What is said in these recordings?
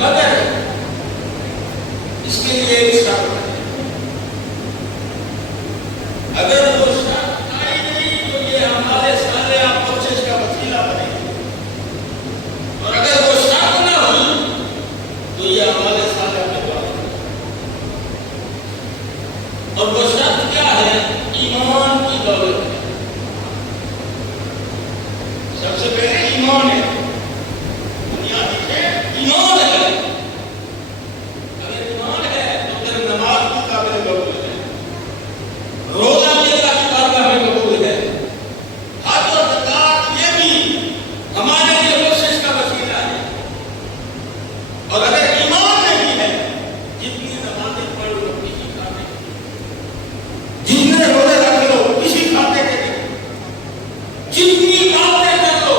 مگر اس کے لیے ایک شرط ہے، اگر وہ شرط آئی نہیں تو یہ ہمارے سارے کوشش کا وسیلہ بنے گی، اور اگر وہ شرط نہ ہوئی تو یہ ہمارے سارے میں اور وہ شرط کیا ہے؟ ایمان کی دولت ہے۔ سب سے پہلے ایمان ہے، بنیادی ہے ایمان ہے۔ اگر ایمان ہے تو پھر نماز بھی قابل قبول ہے، روزہ بھی اللہ کی بارگاہ میں قبول ہے، حج اور زکات یہ بھی ہمارے لیے کوشش کا وسیلہ ہے۔ اور اگر ایمان نہیں ہے، جتنی نمازیں پڑھ لو کسی کھاتے جتنے روزے رکھ لو کسی کھاتے کے نہیں، جتنی باتیں کر لو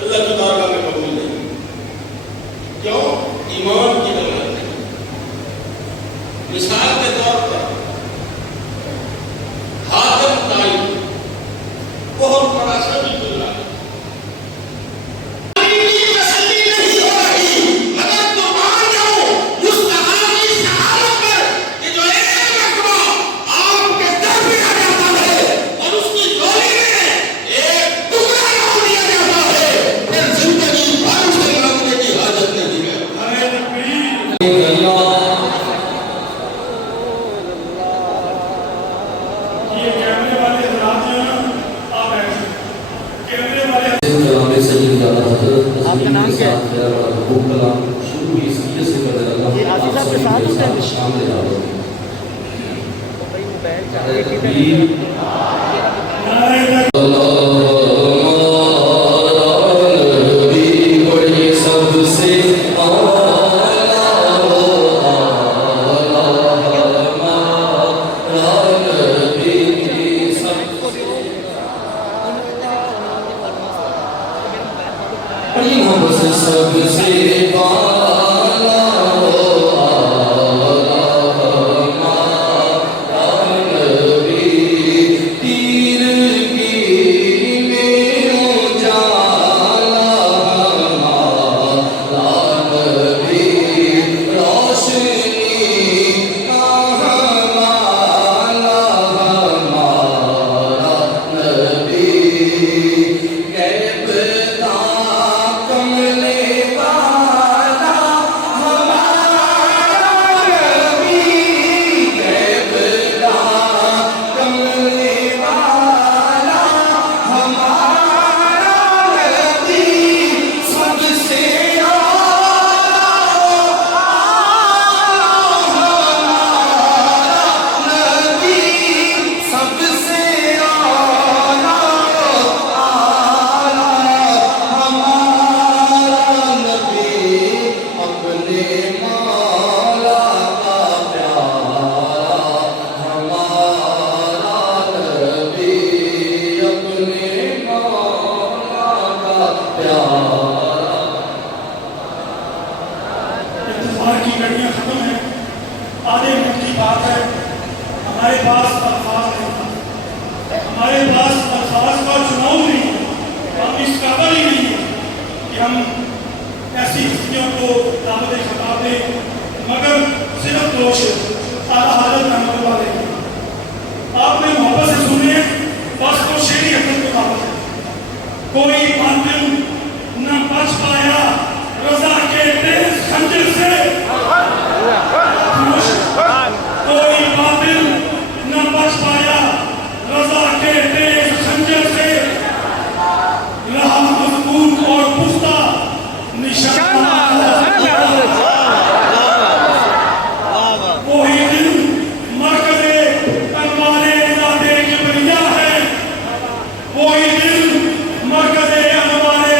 اللہ کی بارگاہ میں قبول نہیں۔ کیوں؟ ایمان کی دولت ہے۔ مثال کے طور پر حاتم طائی بہت بڑا صحابی گزرا، آپ کا نام کیا ہے؟ یہ حافظ صاحب کے ساتھ ہوتے مرکز انوار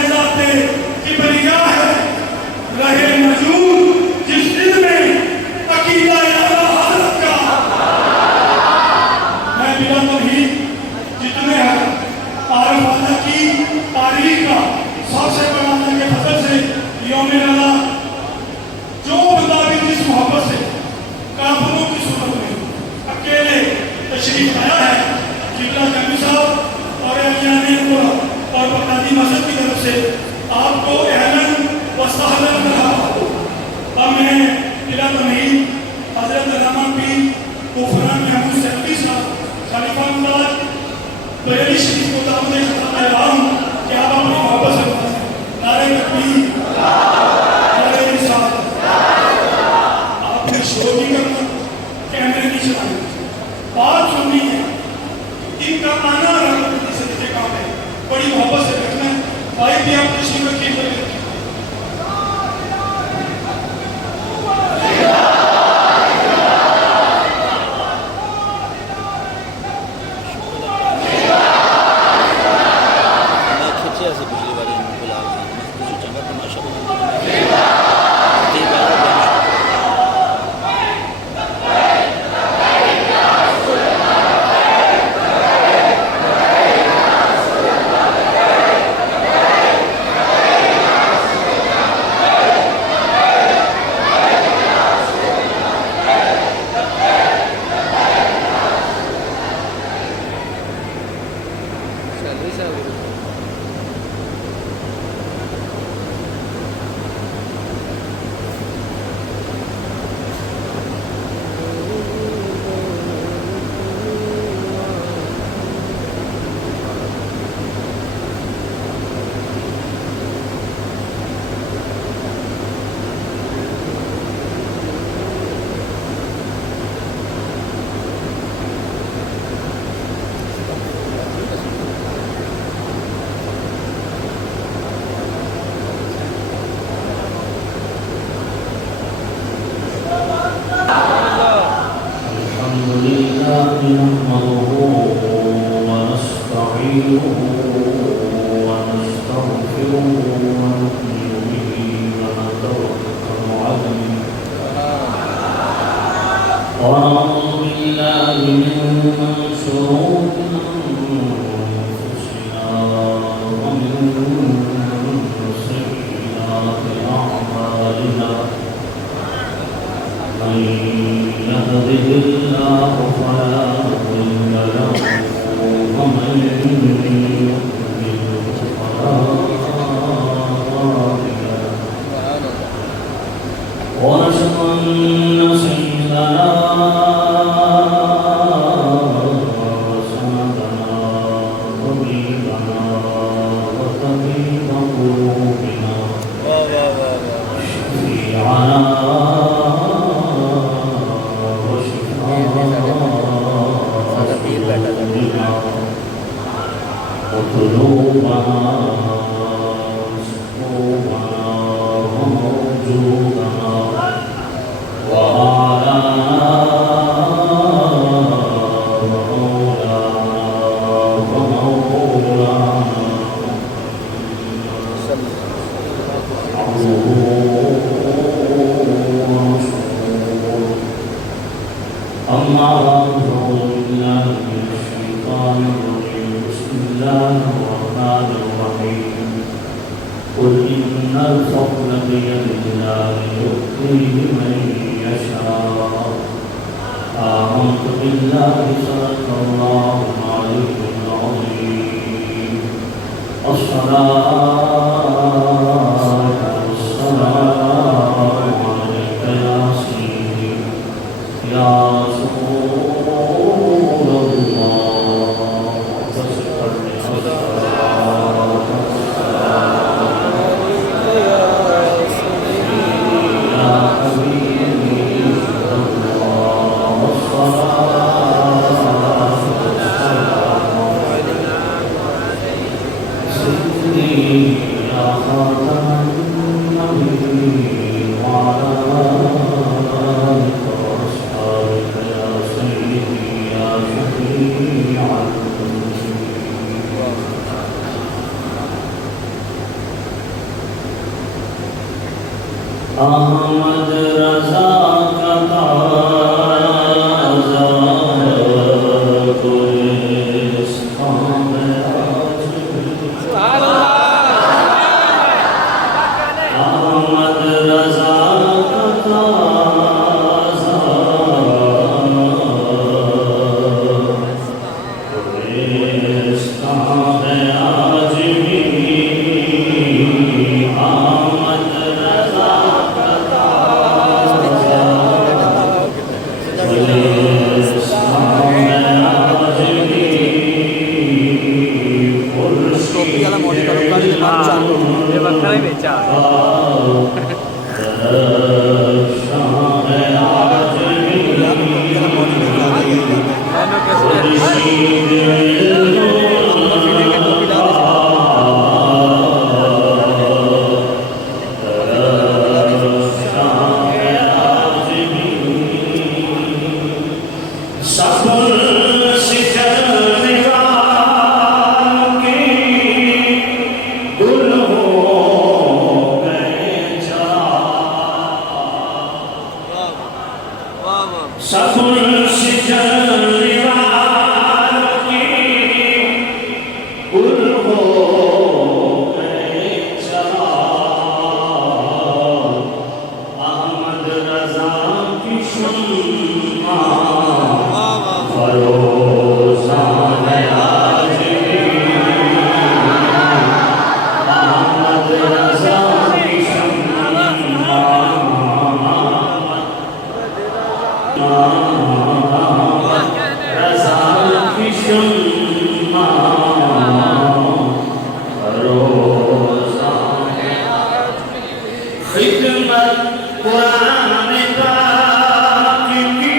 خدمت قرآن پاک کی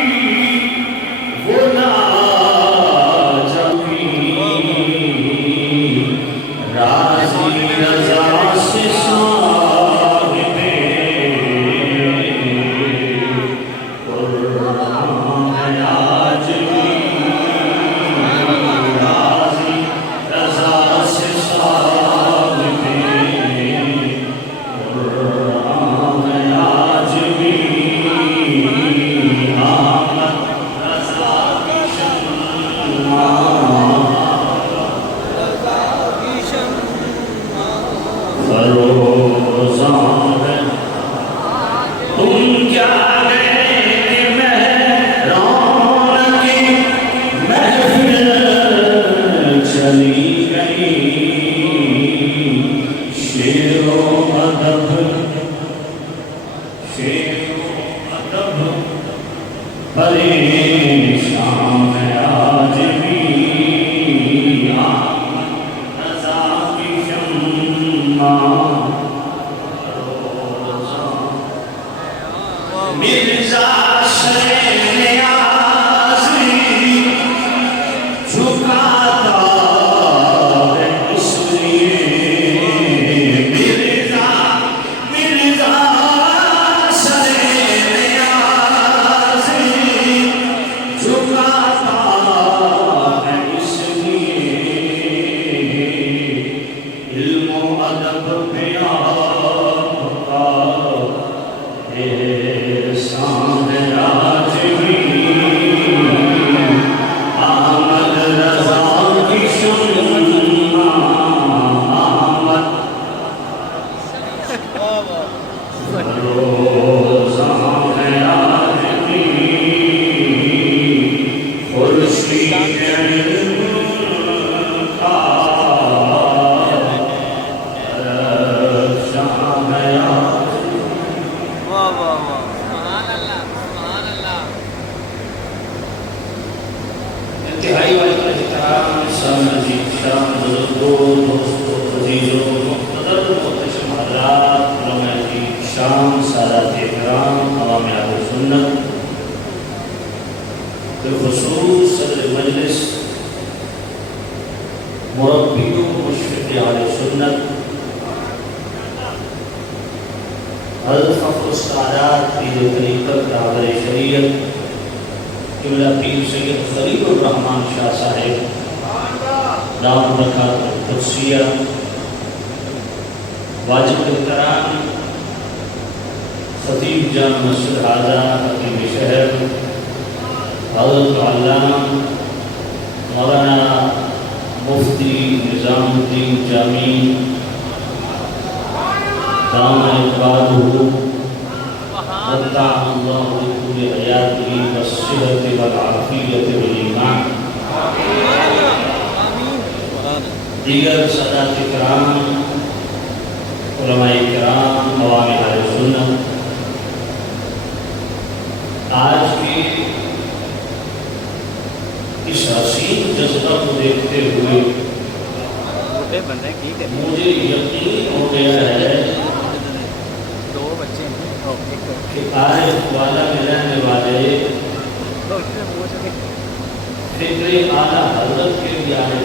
وہ لاجوی راضی رضا سے صاحب قرآن آج بھی راضی رضا سے صاحب قرآن آج بھی آمد رضا کی شمع فروزاں ہے تم کیا گئے مہران کی محفل چلی گئی شعر و ادب پریشان ہے آج بھی آمد رضا کی شمع مرزا شرے نیازی جھکاتا ہے اس لیے مرزا شرے نیازی جھکاتا ہے اس لیے علم و ادب پہ آپ کا احسان ہے آج بھی آمد رضا کی شمع آمد فروزاں ہے آج بھی خورشید علم کا شان ہے آج انتہائی واجب احترام شام عزیز شام بزرگوں دوستوں عزیزوں مقتدر محتشم حضرات علماء عزیز شام سادات اکرام عوام اہل سنت بالخصوص صدر مجلس مربی و مشفق اہل سنت حضرت فخر السعادات پیر طریقت رہبر شریعت قبلہ پیر سید خلیل الرحمن شاہ صاحب دام برکات القدسیہ واجب احترام خطیب جامع مسجد حاضہ خطیب شہر حضرت علامہ مولانا مفتی نظام الدین جامی دام اقبالہ وَدَّعَ اللَّهُ لِكُلِّ حَيَاتِهِ وَالصِّحَةِ وَالْعَافِيَةِ وَالْإِيمَانِ دیگر سادات کرام علماء کرام عوام اہل سنت آج کی اس حسین جذبہ کو دیکھتے ہوئے مجھے یقین ہو گیا ہے کہ آج والا میں رہنے والے فکر اعلیٰ حضرت کے بھی آئے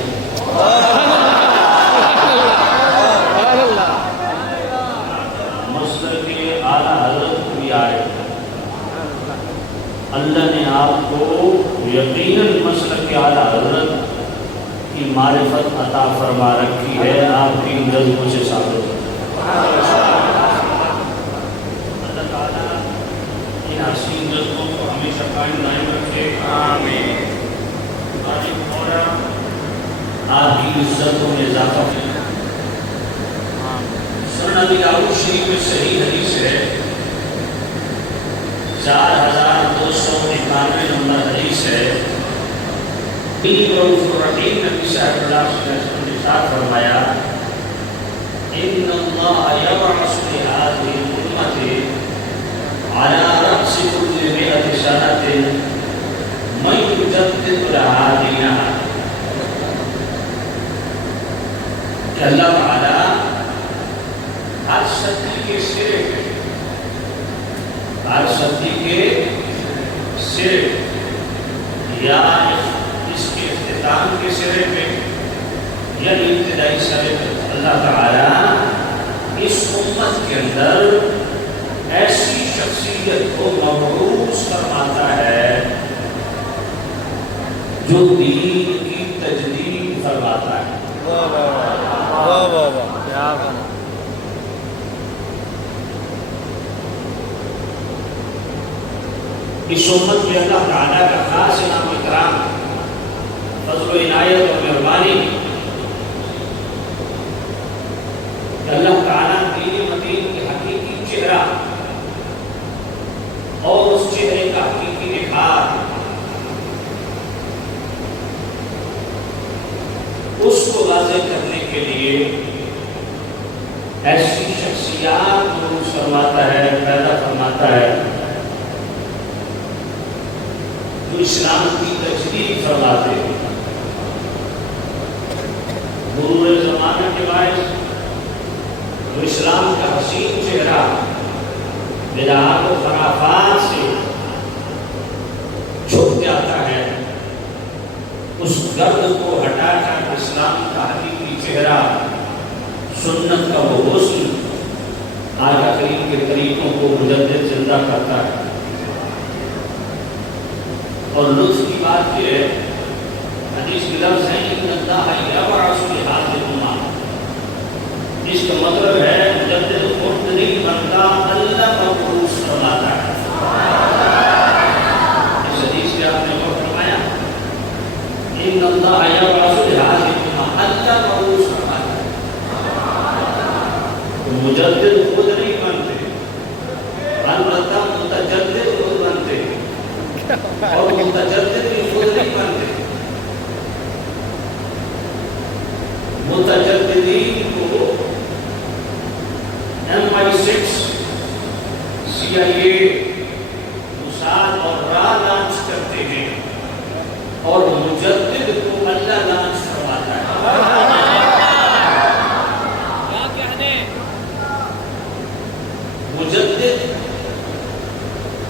مسلک اعلیٰ حضرت بھی آئے اللہ نے آپ کو یقیناً مسلک اعلیٰ حضرت کی معرفت عطا فرما رکھی ہے آپ کی نظموں سے ثابت ہے حسین جذبوں کو ہمیشہ قائم دائم رکھے آمین آپ کی عزتوں میں اضافہ کرے سنن ابی داؤد شریف میں صحیح حدیث ہے 4291 نمبر حدیث ہے رؤوف الرحیم نبی صاحب اللہ صلی اللہ علیہ وسلم نے ارشاد فرمایا ان اللہ یبعث لهذه الامة على رأس كل 100 سنة من يجدد لها دينها کہ اللہ تعالی ہر صدی کے سرے پہ ہر صدی کے سرے یا اس کے اختتام کے سرے پہ یا ابتدائی سرے پہ اللہ تعالیٰ اس امت کے اندر ایسی شخصیت کو مبعوث فرماتا ہے جو دین کی تجدید فرماتا ہے۔ اس امت میں اللہ تعالیٰ کا خاص انعام و اکرام، فضل و عنایت اور مہربانی کہ اللہ تعالیٰ دین مدین کے حقیقی چہرہ اور اس چہرے کا حقیقی نکھار اس کو واضح کرنے کے لیے ایسی شخصیات مبعوث فرماتا ہے، پیدا فرماتا ہے جو اسلام کی تجدید فرماتے ہیں۔ مرور زمانہ کے باعث جو اسلام کا حسین چہرہ بدعات و خرافات سے چھپ جاتا ہے، اس گرد کو ہٹا کر اسلام کا حقیقی چہرہ سنت کا وہ حسن آقا کریم کے طریقوں کو مجدد زندہ کرتا ہے۔ اور لطف کی بات یہ ہے، حدیث کے لفظ ہیں کہ اللہ یبعث لهذه الامه، جس کا مطلب ہے مجدد خود نہیں بنتا، اللہ مبعوث فرماتا ہے۔ اس حدیث سے آپ نے غور فرمایا ان اللہ یبعث لهذه الامه، اللہ مبعوث فرماتا ہے۔ مجدد خود نہیں بنتے، البتہ متجدد خود بنتے اور متجدد بھی خود نہیں بنتے۔ متجددین کو MI6 CIA موساد اور را لانچ کرتے ہیں اور مجدد کو اللہ لانچ کرواتا ہے۔ مجدد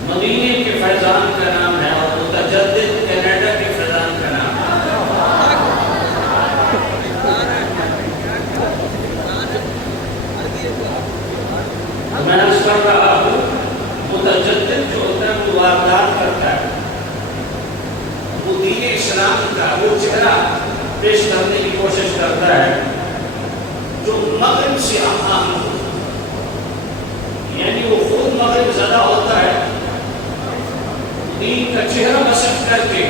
مدینے کے فیضان کا نام ہے اور متجدد کینیڈا کے فیضان کا نام ہے۔ میں عرض کر رہا ہوں متجدد جو ہوتا ہے وہ واردات کرتا ہے، وہ دین اسلام کا وہ چہرہ پیش کرنے کی کوشش کرتا ہے جو مغرب سے آہنگ ہو، یعنی وہ خود مغرب زدہ ہوتا ہے، دین کا چہرہ مسخ کر کے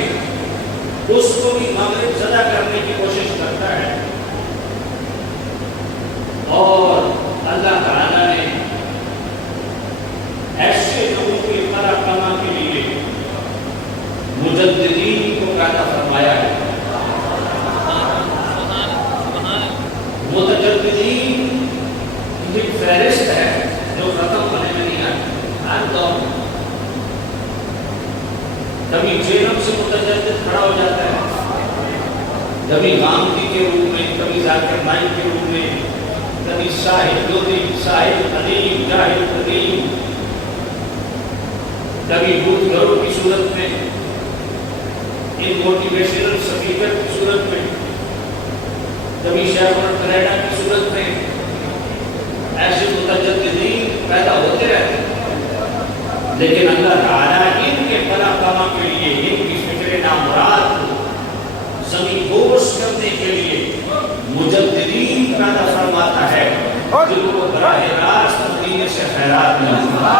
اس کو بھی مغرب زدہ کرنے کی کوشش کرتا ہے۔ اور اللہ تعالیٰ نے ایسے لوگوں کی پراکما کے لیے مجددین کو پیدا فرمایا ہے۔ متجددین کی ایک فہرست ہے جو ختم ہونے میں نہیں آئی، ہر دور میں کبھی جینب سے متجدد کھڑا ہو جاتا ہے، کبھی غامدی کے روپ میں، کبھی ذاکر نائک کے روپ میں، کبھی صاحب لودھی، صاحب قدیم، جاہل قدیم، کبھی بھوت گھروں کی صورت میں، ایک موٹیویشنل سپیکر کی صورت میں، کبھی شیخ کریڈا کی صورت میں، ایسے متجددین پیدا ہوتے رہتے ہیں۔ لیکن اللہ تعالیٰ ان کے پراکما کے لیے، ان کی فکر نامراد کو زمین بوس کرنے کے لیے مجددین پیدا فرماتا ہے جن کو براہ راست مدینے سے خیرات ملتی ہے۔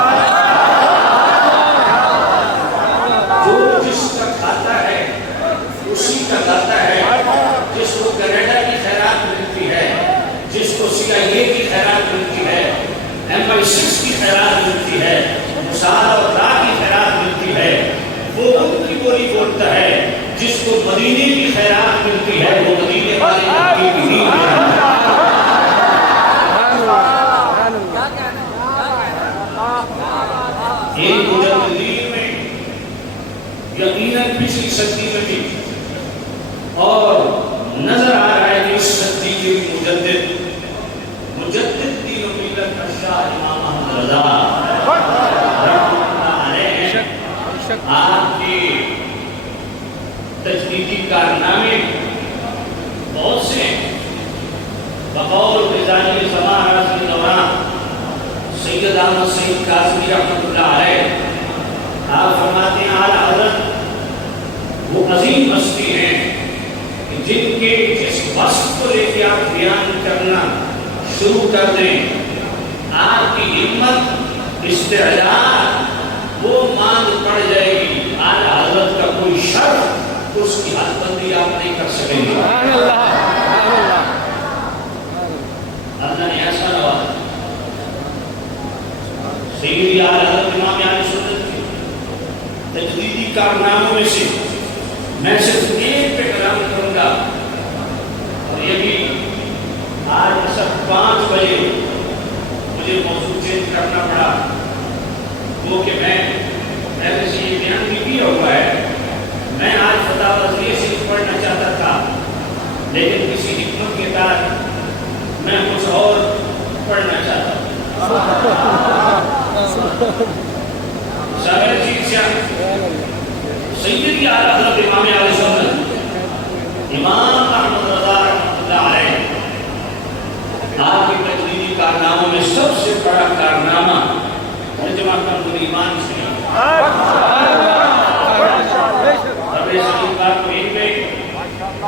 جو جس کا کھاتا ہے اسی کا لاتا ہے، جس کو کینیڈا کی خیرات ملتی ہے، جس کو CIA کی خیرات ملتی ہے، MI6 کی خیرات ملتی ہے، موساد اور را کی خیرات ملتی ہے، وہ ان کی بولی بولتا ہے۔ جس کو مدینے کی خیرات ملتی ہے وہ مدینے والے کی بھی نہیں ملتی۔ ایک مجددین میں یقیناً پچھلی صدی میں بھی اور نظر آ رہا ہے کہ اس صدی کے مجدد دین و ملت کا شاہ امام احمد رضا آپ کے تجدیدی کارنامے بہت سے ہیں۔ بقول غزالی زمان راضی دوران سید احمد سعید کاظمی رحمۃ اللہ علیہ، آپ فرماتے ہیں اعلیٰ حضرت وہ عظیم ہستی ہیں کہ جن کے جس وصف کو لے کے آپ بیان کرنا شروع کر دیں، آپ کی ہمت استعداد وہ مانگ پڑ جائے گی، اعلیٰ حضرت کا کوئی شرط اس کی حد بندی آپ نہیں کر سکیں گے۔ اللہ نے ایسا نوازا۔ سیدی اعلیٰ حضرت امام اہل سنت کے تجدیدی کارناموں میں سے میں صرف ایک پہ کلام کروں گا، اور یہ بھی آج عصر 5 بجے مجھے موضوع چینج کرنا پڑا، وہ کہ میں پہلے سے یہ بیان بھی کیا ہوا ہے، میں آج فتح وزیر سے پڑھنا چاہتا تھا، لیکن کسی حکمت کے تحت میں کچھ اور پڑھنا چاہتا ہوں۔ سیدی اعلیٰ حضرت امام اہل سنت امام احمد رضا رحمۃ اللہ علیہ، آپ کے تجدیدی کارناموں میں سب سے بڑا کارنامہ ترجمہ کنز الایمان سے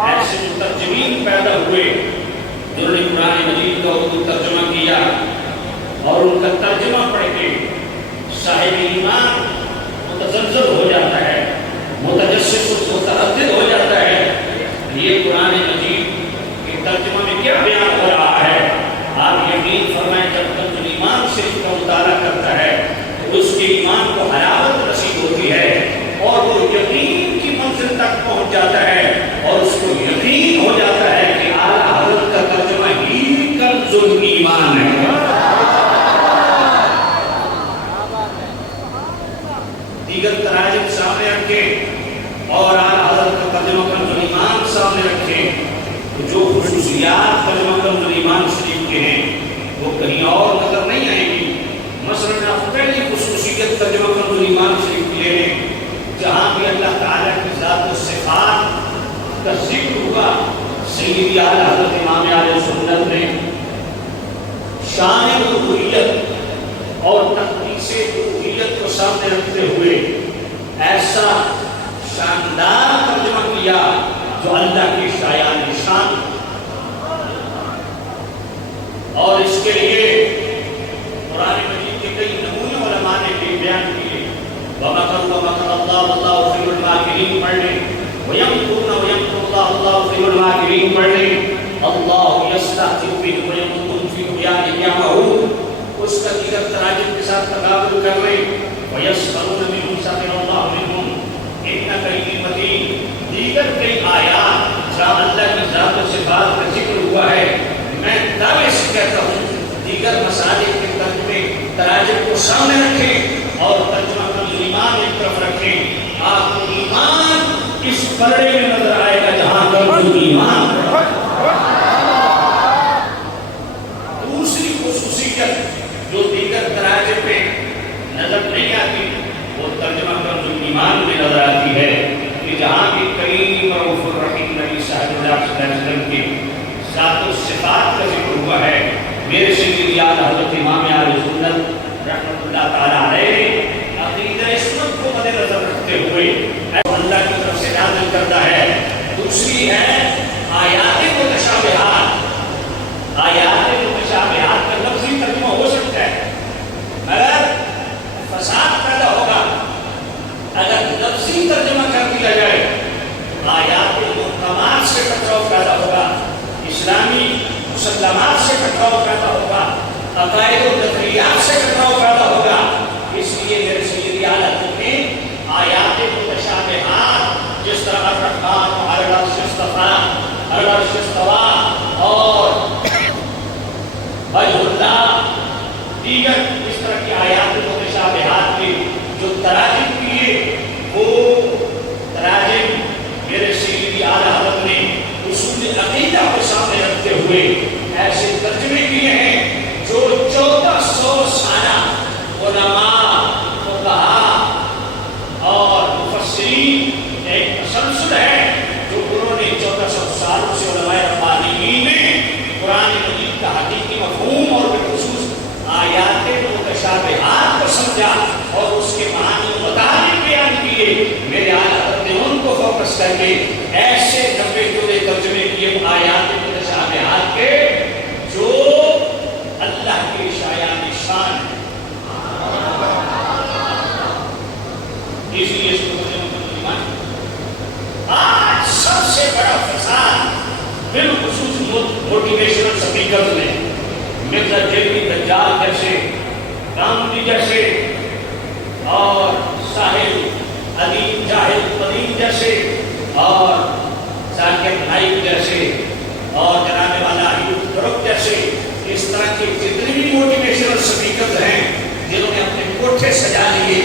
ایسے مترجمین پیدا ہوئے جنہوں نے قرآن مجید کا اردو ترجمہ کیا، اور ان کا ترجمہ پڑھ کے صاحب ایمان متزلزل ہو جاتا ہے، متجسس متردد ہو جاتا ہے، یہ قرآن مجید کے ترجمہ میں کیا بیان ہو رہا ہے۔ آپ یقین فرمائیں جب کنز الایمان شریف کا مطالعہ کرتا ہے تو اس کے ایمان کو حلاوت نصیب ہوتی ہے، اور وہ یقین کی منزل تک پہنچ جاتا ہے، اور اس کو یقین ہو جاتا ہے کہ اعلیٰ حضرت کا ترجمہ ہی کنز الایمان ہے۔ دیگر تراجم سامنے رکھیں اور اعلیٰ حضرت کا ترجمہ کنز الایمان سامنے رکھیں، تو جو خصوصیات ترجمہ کنز الایمان شریف کے ہیں وہ کہیں اور نظر نہیں آئیں گی۔ مثلاً آپ پہلی خصوصیت ترجمہ کنز الایمان شریف کی لے لیں، جہاں بھی اللہ تعالیٰ کی ذات و صفات کا ذکر ہوا، سیدی اعلیٰ حضرت امام اہل سنت نے شان الوہیت اور تقدیس الوہیت کو سامنے رکھتے ہوئے ایسا شاندار ترجمہ کیا جو اللہ کی شایان نشان، اور اس کے لیے قرآن مجید کے کئی نمونے علماء نے بھی بیان کیے۔ وَمَكَرُوا وَمَكَرَ اللَّهُ وَاللَّهُ خَيْرُ الْمَاكِرِينَ پڑھ لیں، وَيَمْكُرُونَ وَيَمْكُرُ اللَّهُ وَاللَّهُ خَيْرُ الْمَاكِرِينَ پڑھ لیں۔ اللَّهُ يَسْتَهْزِئُ بِهِمْ وَيَمُدُّهُمْ فِي طُغْيَانِهِمْ يَعْمَهُونَ، اس کا دیگر تراجم کے ساتھ تقابل کر لیں۔ وَيَسْخَرُونَ مِنْهُمْ سَخِرَ اللَّهُ مِنْهُمْ إِنَّكَ لَفِي مَكِينٍ، دیگر کئی آیات جہاں اللہ کی ذات و صفات کا ذکر ہوا ہے، میں دعوے سے کہتا ہوں دیگر مسالک کے ترجمے تراجم کو سامنے رکھیں اور ترجمہ کنز الایمان ایک طرف رکھیں، آپ کو ایمان اس پردے میں نظر آئے گا جہاں کنز الایمان۔ دوسری خصوصیت جو دیگر تراجم میں نظر نہیں آتی وہ ترجمہ کنز الایمان میں نظر آتی ہے، کہ جہاں بھی کریم رؤوف الرحیم نبی صاحب اللہ صلی اللہ علیہ وسلم کی ذات و صفات کا ذکر ہوا ہے، میرے سیدی اعلیٰ حضرت امام اہل سنت رحمۃ اللہ تعالیٰ علیہ عقیدہ عصمت کو مد نظر رکھتے ہوئے اللہ کی طرف سے نازل کرتا ہے۔ دوسری ہے آیات متشابہات۔ آیات متشابہات کا لفظی ترجمہ ہو سکتا ہے، اگر فساد پیدا ہوگا، اگر لفظی ترجمہ کر دیا جائے، آیات محکمات سے ٹکراؤ پیدا ہوگا، اسلامی مسلمات سے ٹکراؤ پیدا ہوگا، عقائد و نظریات سے ٹکراؤ پیدا ہوگا۔ اس لیے میرے سیدی اعلیٰ حضرت نے آیات متشابہات جس طرح الرحمن علی العرش استویٰ، علی العرش استویٰ اور وجہ اللہ، دیگر اس طرح کی آیات متشابہات کے جو تراجم کیے، وہ تراجم میرے سیدی اعلیٰ حضرت نے اصول عقیدہ کو سامنے رکھتے ہوئے ایسے ترجمے کیے ہیں جو 1400 سالہ علماء، فقہاء اور متشابہات کو سمجھا اور اس کے معانی و مطالب بیان کیے، میرے اعلیٰ حضرت نے ان کو فوکس کر کے ایسے 90 جوڑے ترجمے کیے آیات متشابہات کے جو اللہ کے شایان شان ہے۔ اس لیے اس کو آج سب سے بڑا فساد بالخصوص موٹیویشنل سپیکرز نے مرزا جیلی دجال جیسے، گاندھی جیسے اور ساحل علیم جاہد قدیم جیسے اور ذاکر نائک جیسے اور جناب والا ایوب گروپ جیسے اس طرح کے جتنے بھی موٹیویشنل سپیکرز ہیں جنہوں نے اپنے کوٹھے سجا لیے،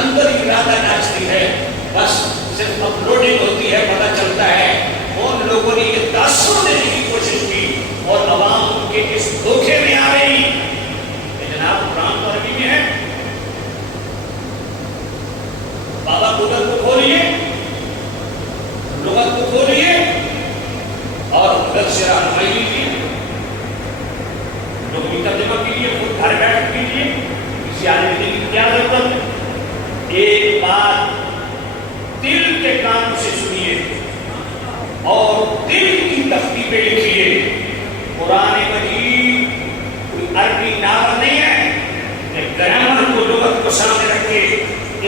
اندر ارادہ ناچتی ہے، بس صرف اپلوڈنگ ہوتی ہے، پتہ چلتا ہے ان لوگوں نے یہ تاثر دینے کی کوشش کی اور عوام ان کے اس دھوکے میں آ گئی کہ جناب قرآن تو عربی میں ہے، بابا گوگل کو کھولیے، لغت کو کھولیے اور غلط سے رہنمائی لیجیے، لغوی ترجمہ کیجیے، خود گھر بیٹھ کیجیے، کسی آدمی کی کیا ضرورت ہے؟ ایک بات دل کے کان سے سنیے اور دل کی تختی پہ لکھیے، قرآن مجید کوئی عربی ناول نہیں ہے کہ گرامر کو لغت کو سامنے رکھ کے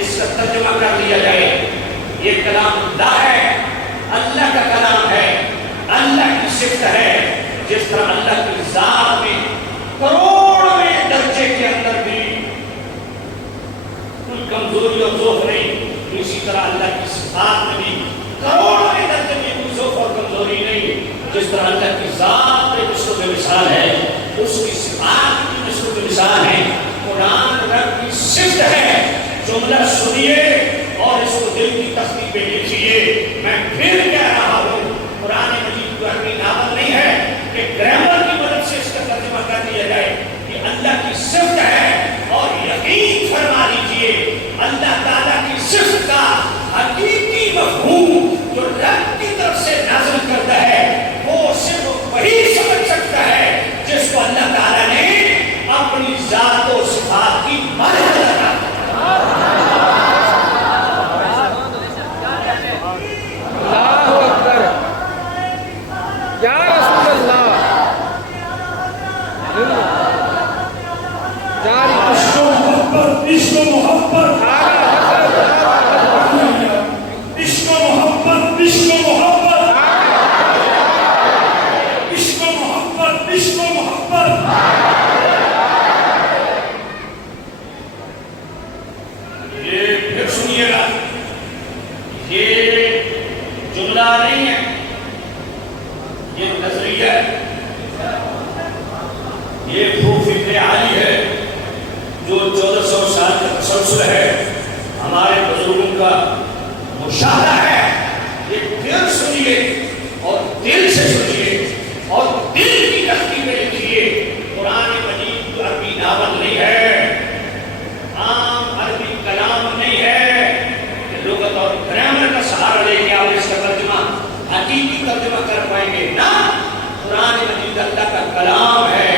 اس کا ترجمہ کر لیا جائے۔ یہ کلام اللہ ہے، اللہ کا کلام ہے، اللہ کی صفت ہے۔ جس طرح اللہ کی ذات میں کروڑویں درجے کے اندر بھی کوئی کمزوری اور ضعف نہیں، اسی طرح اللہ کی صفات میں بھی کروڑویں درجے میں کوئی ضعف اور کمزوری نہیں۔ جس طرح اللہ کی ذات میں مثل و مثال ہے، اس کی صفات کی مثل و مثال ہے۔ قرآن رب کی صفت ہے۔ جملہ سنیے اور اس کو دل کی تختی پہ لکھیے۔ میں پھر کہہ رہا ہوں، قرآن مجید کوئی عربی ناول نہیں ہے کہ گرامر کی مدد سے اس کا ترجمہ کر دیا جائے۔ یہ اللہ کی صفت ہے اور یقین فرما لیجیے اللہ تعالیٰ کی صفت کا حقیقی مفہوم جو رب کی طرف سے نازل کرتا ہے وہ صرف وہی سمجھ سکتا ہے جس کو اللہ تعالیٰ نے اپنی ذات و صفات کی معرفت عطا کی۔ اللہ اکبر یا رسول اللہ جاری عشق و محبت، عشق و محبت، عشق و محبت، عشق و محبت، عشق و محبت، عشق و محبت۔ یہ پھر سنیے گا، یہ جملہ نہیں ہے، یہ نظریہ ہے، یہ فکر عالی ہے جو 1400 سال کا تسلسل ہے، ہمارے بزرگوں کا مشاہدہ ہے۔ یہ پھر سنیے اور دل سے سنیے اور دل کی تختی پہ لکھیے۔ قرآن مجید تو عربی ناول نہیں ہے، عام عربی کلام نہیں ہے کہ لغت اور گرامر کا سہارا لے کے آپ اس کا ترجمہ حقیقی ترجمہ کر پائیں گے۔ نہ، قرآن مجید اللہ کا کلام ہے،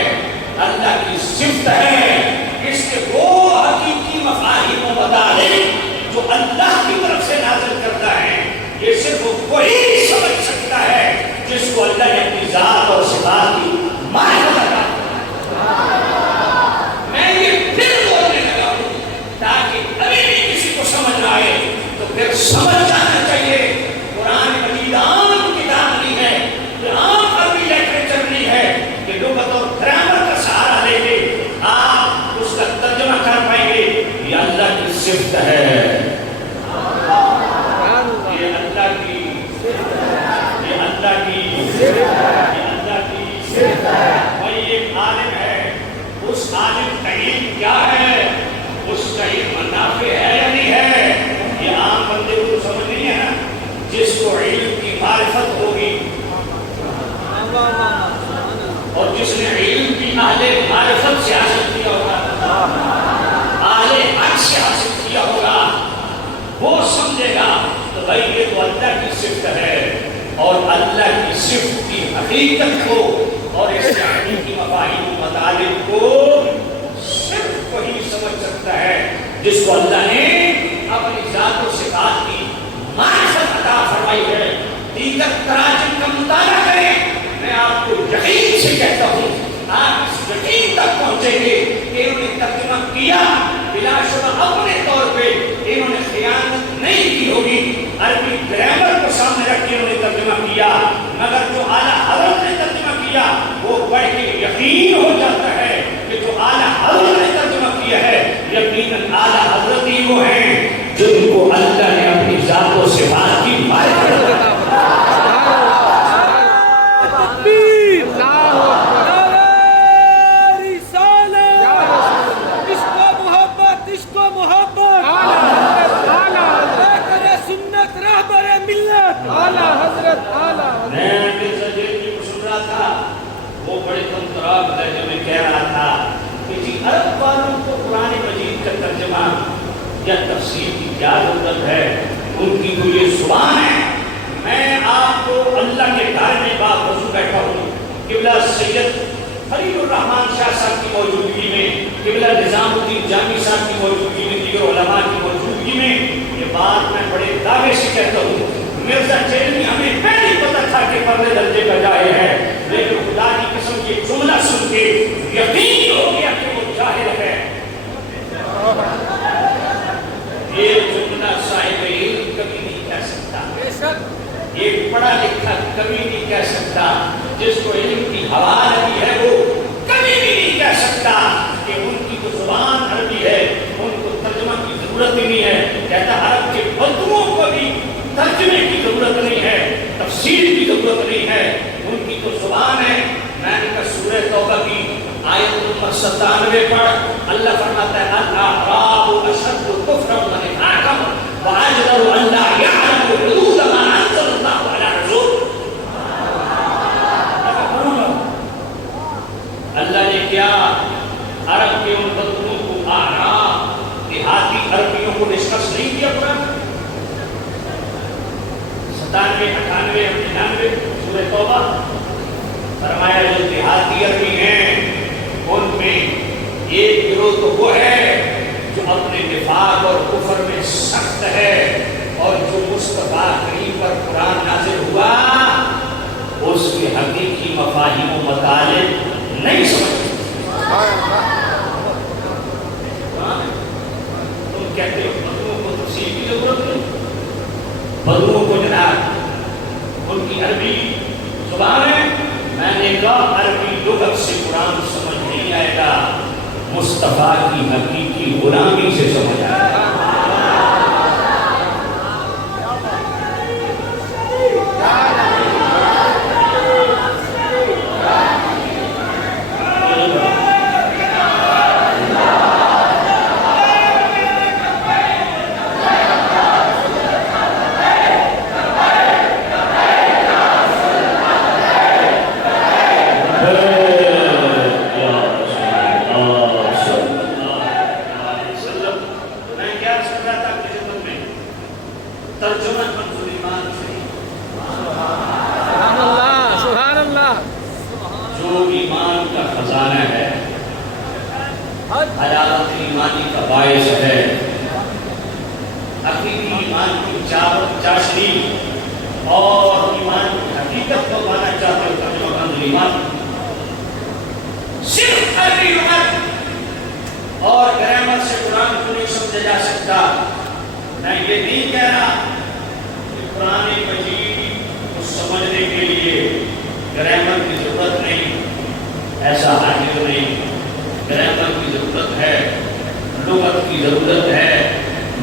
اللہ کی صفت ہے۔ اس کے وہ حقیقی مفاہیم و مطالب جو اللہ کی طرف سے نازل کرتا ہے، یہ صرف وہی سمجھ سکتا ہے جس کو اللہ نے اپنی ذات اور صفات کی معرفت عطا کی۔ میں یہ پھر بولنے لگا ہوں تاکہ ابھی بھی کسی کو سمجھ نہ آئے تو پھر سمجھ جانا چاہیے قرآن مجید عام کتاب نہیں ہے، یہ عام عربی لٹریچر نہیں ہے کہ لغت اور گرامر کا سہارا لے کے آپ اس کا ترجمہ کر پائیں گے۔ یہ اللہ کی صفت ہے، یہ اللہ کی، یہ اللہ کی، یہ اللہ کی صفت ہے۔ بھائی ایک عالم ہے، اس عالم کا علم کیا ہے، اس کا علم نافع ہے یا نہیں ہے، یہ عام بندے کو سمجھ نہیں ہے نا۔ جس کو علم کی معرفت ہوگی اور جس نے علم کی اہل معرفت سے حاصل کیا ہوگا، اہل حق سے حاصل کیا ہوگا، وہ سمجھے گا تو بھائی یہ تو اللہ کی صفت ہے، اور اللہ کی صفت کی حقیقت کو اور اس کے حقیقی مفاہیم و مطالب کو صرف وہی جس کو اللہ نے اپنی ذات و صفات کی معرفت عطا فرمائی ہے، دیگر تراجم کا مطالعہ کریں۔ میں آپ کو یقین سے کہتا ہوں، آپ اس یقین تک پہنچیں گے کہ انہوں نے ترجمہ کیا، بلا شبہ اپنے طور پہ انہوں نے خیانت نہیں کی ہوگی، عربی گرامر کو سامنے رکھ کے انہوں نے ترجمہ کیا، مگر جو اعلیٰ حضرت نے ترجمہ کیا وہ پڑھ کے یقین ہو جاتا ہے کہ جو اعلیٰ حضرت نے ترجمہ کیا ہے یقیناً اعلیٰ حضرت ہی وہ ہیں جن کو اللہ نے اپنی ذات و صفات کی معرفت عطا وہ بڑے تمطراق لہجے میں کہہ رہا تھا کہ جی عرب والوں کو قرآن مجید کا ترجمہ یا تفسیر کی کیا ضرورت ہے، ان کی تو یہ زبان ہے۔ میں آپ کو اللہ کے گھر میں باوضو بیٹھا ہوں، قبلہ سید خلیل الرحمان شاہ صاحب کی موجودگی میں، قبلہ نظام الدین جامی صاحب کی موجودگی میں، دیگر علماء کی موجودگی میں یہ بات میں بڑے دعوے سے کہتا ہوں۔ مرزا چیلنی ہمیں پہلے پتہ تھا کہ پردے درجے کا جاہل ہے، لیکن خدا کی قسم یہ جملہ سن کے یقین ہو گیا کہ وہ جاہل ہے۔ یہ جملہ صاحب علم کبھی نہیں کہہ سکتا، ایک پڑھا لکھا کبھی نہیں کہہ سکتا، جس کو علم کی ہوا لگی ہے وہ کبھی بھی نہیں کہہ سکتا کہ ان کی جو زبان عربی ہے ان کو ترجمہ کی ضرورت ہی نہیں ہے۔ کہتا عرب کے بدوؤں کو بھی ترجمے کی ضرورت نہیں ہے، تفسیر کی ضرورت نہیں ہے، ان کی تو زبان ہے۔ میں نے کہا سورہ توبہ کی آیت نمبر 97 پڑھ، اللہ فرماتا ہے الاعراب اشد کفرا ونفاقا واجدر ان لا يعلموا حدود ما انزل الله على رسوله۔ اللہ نے کیا عرب کے ان بدوؤں کو اعراب دیہاتی عربیوں کو ڈسکس نہیں کیا قرآن؟ 97 98 99 سورہ توبہ فرمایا جو دیہاتی عربی ہیں ان میں ایک گروہ تو وہ ہے جو اپنے نفاق اور کفر میں سخت ہے، اور جو مصطفیٰ کریم پر قرآن نازل ہوا اس کے حقیقی مفاہیم و مطالب نہیں سمجھتے۔ تم کہتے ہو بدوؤں کو تفسیر کی ضرورت نہیں، بدوؤں کو جناب ان کی عربی زبان ہے۔ میں نے کہا عربی لغت سے قرآن سمجھ نہیں آئے گا، مصطفیٰ کی حقیقی غلامی سے سمجھ آئے گا۔ حیات ایمانی کا باعث ہے، حقیقی ایمان کی چاشنی اور ایمان کی حقیقت کو پانا چاہتے ہو ترجمہ کنز ایمان صرف عربی لغت اور گرامر سے قرآن کو نہیں سمجھا جا سکتا۔ میں یہ نہیں کہہ رہا کہ قرآن مجید کو سمجھنے کے لیے گرامر کی ضرورت نہیں، ایسا حاضر نہیں۔ گرامر کی ضرورت ہے، لغت کی ضرورت ہے،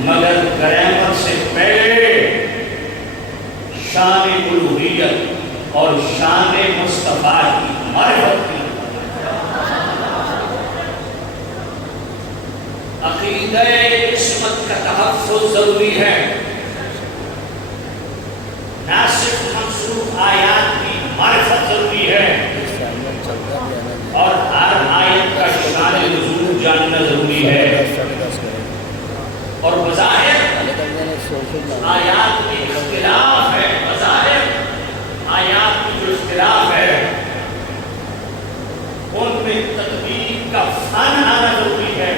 مگر گرامر سے پہلے شان الوہیت اور شان مصطفیٰ کی معرفت کی، عقیدہ عصمت کا تحفظ ضروری ہے، ناسخ منسوخ آیات کی معرفت ضروری ہے، اور ہر آیت کا شان نزول جاننا ضروری ہے۔ اور بظاہر آیات میں اختلاف ہے، بظاہر آیات میں جو اختلاف ہے ان میں تطبیق کا فن آنا ضروری ہے۔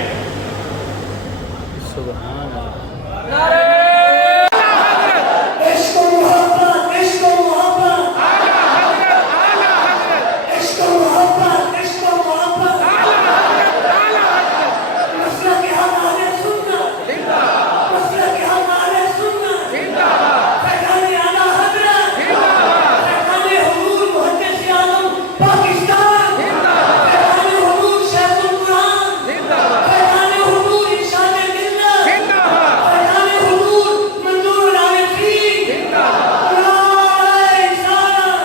عشق و محبت عشق و محبت عشق و محبت عشق و محبت مسلک حق اہل سنت مسلک حق اہل سنت فیضان اعلی حضرت فیضان حضور محدث اعظم پاکستان فیضان حضور شیخ القرآن فیضان حضور ارشاد ملت فیضان حضور منظور العارفین نعرہ رسالت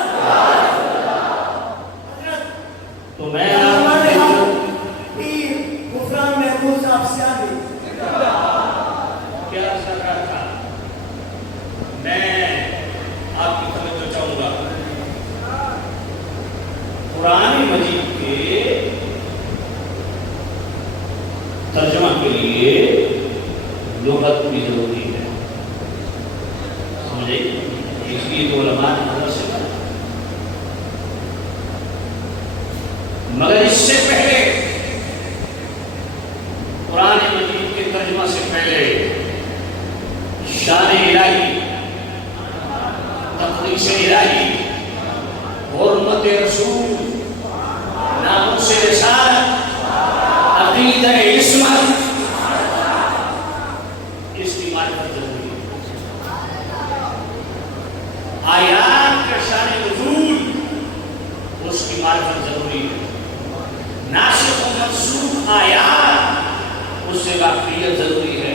تو میں ہمارے ہم پیر غفران محمود صاحب سے آگے کیا عرض کر رہا تھا، میں آپ کی توجہ چاہوں گا قرآن مجید کے ترجمہ کے لیے لغت بھی ضروری ہے، سمجھے؟ اس لیے تو علماء نے نظر سے کہا، مگر اس سے پہلے قرآن مجید کے ترجمہ سے پہلے شان الہی، تقدیس الہی، حرمت رسول، ناموس رسالت، عقیدہ عصمت، اس کی معرفت ضروری ہے۔ آیات کا شان نزول، اس کی معرفت ضروری ہے۔ ناسخ و منسوخ آیات، اس سے واقفیت ضروری ہے۔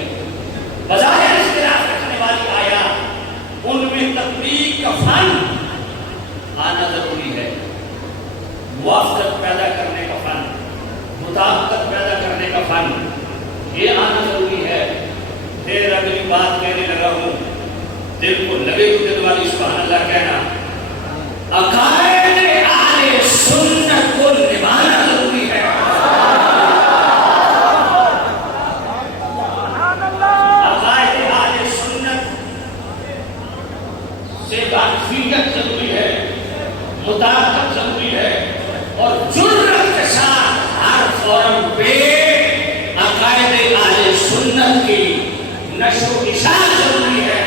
بظاہر اختلاف رکھنے والی آیات، ان میں تطبیق کا فن آنا ضروری ہے، موافقت پیدا کرنے کا فن، مطابقت پیدا کرنے کا فن، یہ آنا ضروری ہے۔ پھر اگلی بات کہنے لگا ہوں، دل کو لگے تو دل والی سبحان اللہ کہنا، عقائد اہل سنت کو نبھانا ضروری ہے۔ عقائد اہل سنت سے واقفیت ضروری ہے، مطابقت ضروری ہے، اور جرأت کے ساتھ ہر فورم پہ عقائد اہل سنت کی نشر و اشاعت ضروری ہے۔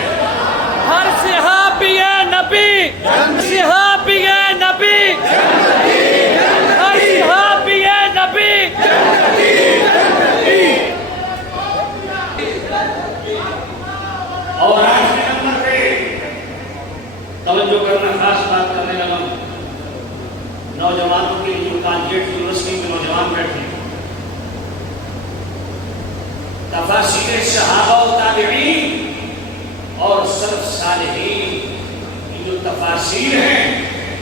ہر صحابی نبی صحابی نبی ہر صحابی نبی اور آج کے نمبر پہ توجہ کرنا، خاص بات کرنے لگا ہوں نوجوانوں کے لیے، جو کالجیٹ یونیورسٹی کے نوجوان بیٹھے ہیں، تفاسیر صحابہ و تابعین اور سلف صالحین کی جو تفاسیر ہیں،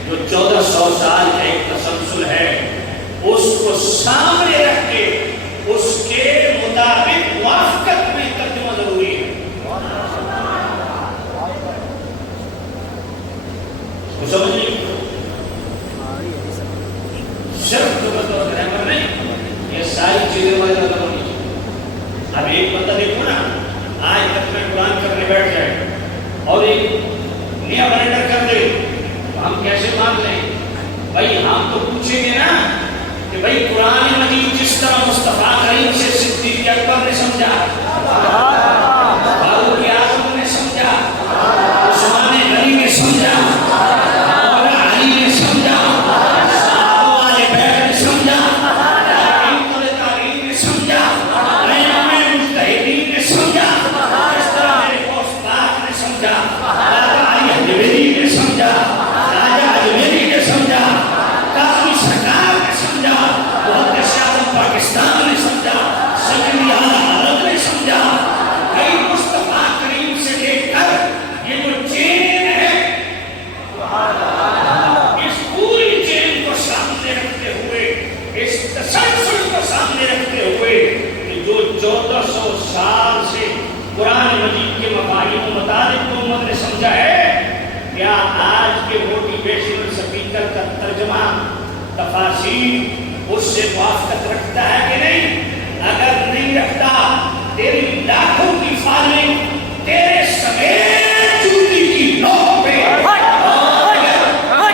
جو 1400 سال کا ایک تسلسل ہے، اس کو سامنے رکھ کے اس کے مطابق موافقت میں ترجمہ ضروری ہے۔ اس کو سمجھ نہیں، صرف لغت اور گرامر نہیں، یہ ساری چیزیں وجہ ضروری ہے۔ اب ایک بندہ دیکھو نا، آج تک میں قرآن کرنے بیٹھ جائے اور ایک نیا بلنڈر کر دے تو ہم کیسے مان لیں؟ بھائی ہم تو پوچھیں گے نا کہ بھائی قرآن مجید جس طرح مصطفیٰ کریم سے صدیق اکبر نے سمجھا، فاروق اعظم نے سمجھا، عثمان غنی نے سمجھا، مولا علی نے سمجھا، صحابہ والے بیت نے سمجھا، ائمہ تعلیم نے سمجھا، ائمہ مجتہدین نے سمجھا، اس طرح میرے غوث پاک نے سمجھا، راجہ علی حجویری نے سمجھا، راجہ اجمیری نے سمجھا، قاضی سرکار نے سمجھا، محدث اعظم پاکستان نے سمجھا، سیدی اعلیٰ عرب نے سمجھا۔ کئی مصطفیٰ کریم سے لے کر یہ جو چین ہے، اس پوری چین کو سامنے رکھتے ہوئے، اس تسلسل کو سامنے رکھتے ہوئے کہ جو 1400 سال سے قرآن مجید کے مفاہیم و مطابق امت نے سمجھا ہے، کیا آج کے موٹیویشنل اسپیکر کا ترجمہ، تفاسیر اس سے موافقت رکھتا ہے کہ نہیں؟ اگر نہیں رکھتا، تیری لاکھوں کی فالنگ تیرے سمیت چوٹی کی نوک پہ،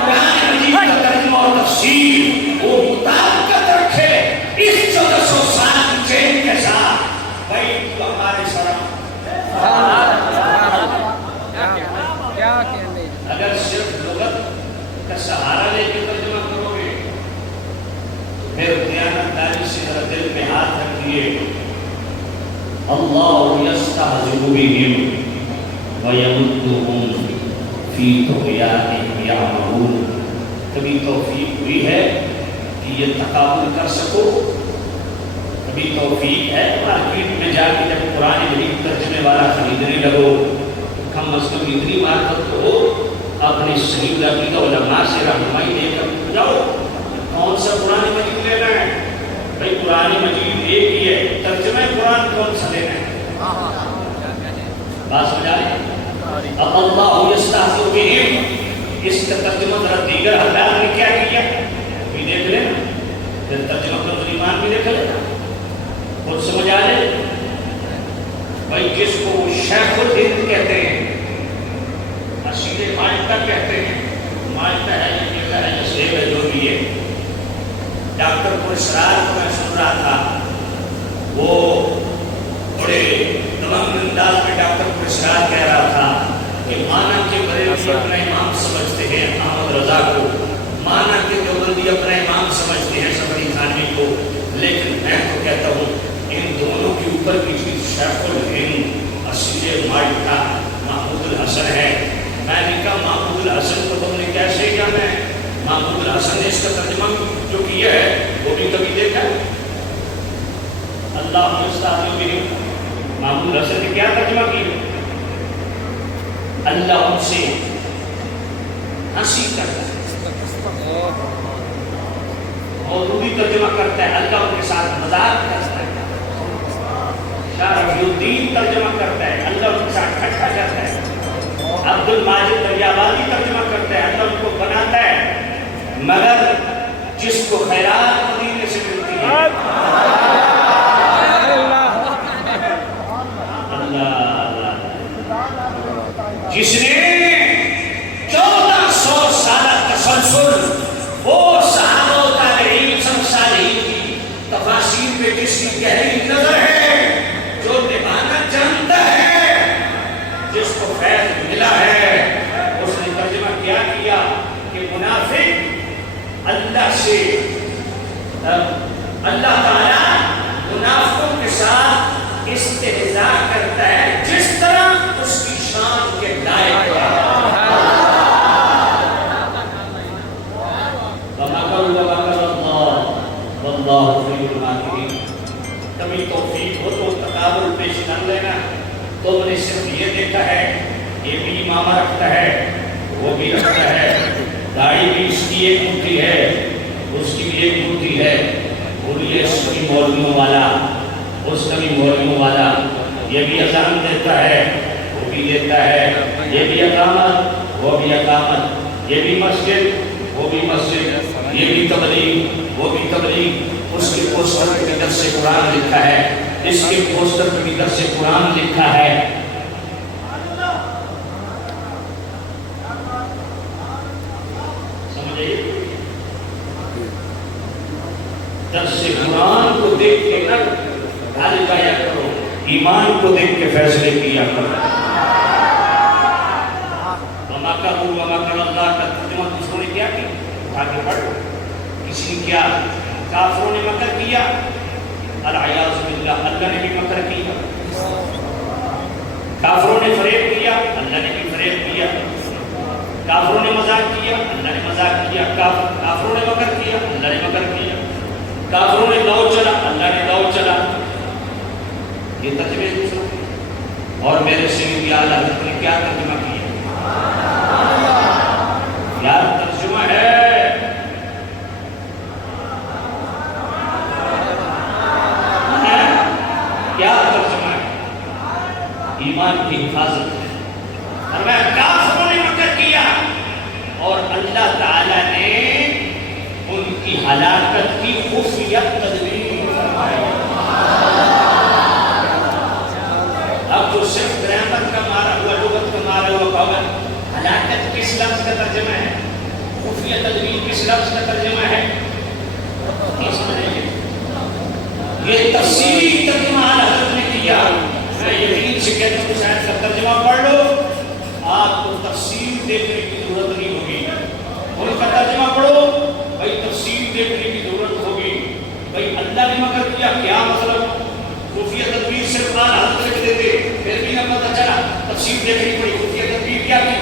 قرآن مجید کا ترجمہ اور تفسیر وہ مطابقت رکھے اس 1400 سال کی چین کے ساتھ، بھائی تو ہمارے ساتھ دیکھیے اللہ یستہزئ بہم ویمدہم فی طغیانہم یعمہون. کبھی توفیق ہوئی ہے کہ یہ تقابل کر سکو, کبھی توفیق ہے مارکیٹ میں جا کے جب قرآن مجید ترجمے والا خریدنے لگو, کم از کم اتنی مارکت تو ہو اپنے صحیح عقیدہ علماء سے رہنمائی لے کر جاؤ کون سا قرآن مجید لینا ہے. بھائی قرآن مجید ایک ہی ہے, ترجمہ قرآن کون سا لینا ہے؟ بات سمجھا رہے ہیں؟ اب اللہ یستہزئ بہم, اس کا ترجمہ ذرا دیگر حضرات نے کیا کیا بھی دیکھ لینا, پھر ترجمہ کا ایمان بھی دیکھ لینا, خود سمجھ آ جائے. بھائی جس کو شیخ الہند کہتے ہیں, اسیر مالٹا کہتے ہیں, مالٹا ہے یہ کہتا ہے یہ سیب ہے جو بھی ہے. ڈاکٹر کو اسرار کو میں سن رہا تھا, وہ بڑے تمام انداز میں ڈاکٹر کو اسرار کہہ رہا تھا کہ مانا کے بریلوی اپنا امام سمجھتے ہیں احمد رضا کو, مانا کے دیوبندی اپنا امام سمجھتے ہیں سبری تھانوی کو, لیکن میں تو کہتا ہوں ان دونوں کے اوپر کی چیز شیخ الہند اسیر مالٹا محمود الحسن ہے. میں نے کہا محمود الحسن کو تم نے کیسے جانا ہے؟ محمود الحسن نے اس کا ترجمہ جو کیا ہے وہ بھی کبھی دیکھا ہے؟ اللہ یستہزئ بہم, محمود الحسن نے کیا ترجمہ کیا؟ اللہ ان سے ہنسی کرتا ہے, اور وہ بھی ترجمہ کرتا ہے اللہ ان کے ساتھ مذاق کرتا ہے. شاہ رفیع الدین ترجمہ کرتا ہے اللہ ان کے ساتھ ٹھٹھا کرتا ہے. عبد الماجد دریابادی ترجمہ کرتا ہے اللہ ان کو بناتا ہے. مگر جس کو خیرات مدینے سے ملتی ہے, جس نے 1400 سالہ تسلسل وہ صحابہ و تابعین صالحین کی تفاسیر پہ جس کی گہری نظر ہے, جو نبھانا جانتا ہے, جس کو فیض ملا ہے, اس نے ترجمہ کیا کہ منافق اللہ سے اللہ تعالیٰ منافقوں کے ساتھ استہزاء کرتا ہے جس طرح اس کی شان کے لائق ہے. واللہ خیر الماکرین. کبھی توفیق ہو تو تقابل پیش نہ لینا. تم نے صرف یہ دیکھا ہے یہ بھی امامہ رکھتا ہے وہ بھی رکھتا ہے, داڑھی بھی اس کی ایک مٹھی ہے اس کی بھی ایک مٹھی ہے, بولیے اس کی مولویوں والا اس کا بھی مولویوں والا, یہ بھی اذان دیتا ہے وہ بھی دیتا ہے, یہ بھی اقامت وہ بھی اقامت, یہ بھی مسجد وہ بھی مسجد, یہ بھی تبلیغ وہ بھی تبلیغ. اس کے پوسٹر پہ بھی درس قرآن لکھا ہے, اس کے پوسٹر پہ بھی درس قرآن لکھا ہے. درس قرآن کو دیکھ کے نہ ڈال جایا کرو, ایمان کو دیکھ کے فیصلے کیا کرو. وما قالوا وما قال اللہ کا ترجمہ دوسروں نے کیا کیا, اٹھا کے پڑھو. کسی نے کیا, کافروں نے مکر کیا, العیاذ باللہ اللہ نے بھی مکر کیا. کافروں نے فریب کیا اللہ نے بھی فریب کیا. کافروں نے مذاق کیا اللہ نے مذاق کیا. کافروں نے مکر کیا اللہ نے مکر کیا. کافروں نے دو چلا اللہ نے دو چلا. یہ ترجمے دوسروں کے. اور میرے سیدی اعلیٰ حضرت نے کیا ترجمہ کیا؟ کیا ترجمہ ہے؟ کیا ترجمہ ہے؟ ایمان کی حفاظت ہے. اور میں کافروں نے مکر کیا اور اللہ تعالیٰ نے ان کی ہلاکت کی خفیہ تدبیر فرمائی. اب جو صرف گرامر کا مارا ہوا, لغت کا مارا ہوا پاور, ہلاکت کس لفظ کا ترجمہ ہے؟ خفیہ تدبیر کس لفظ کا ترجمہ ہے؟ یہ تفسیری ترجمہ حضرت نے کیا. میں یقین سے کہتا ہوں شاید کا ترجمہ پڑھ لو, آپ کو تفسیر دیکھنے کی ضرورت نہیں ہوگی. ان کا ترجمہ پڑھو بھائی, تفسیر دیکھنے کی ضرورت ہوگی. بھائی تدبیر سے قرآن ہاتھ لکھ دیتے، پھر بھی نہ پتہ چلا، تفسیر دیکھنی پڑی، خفیہ تدبیر کیا کی؟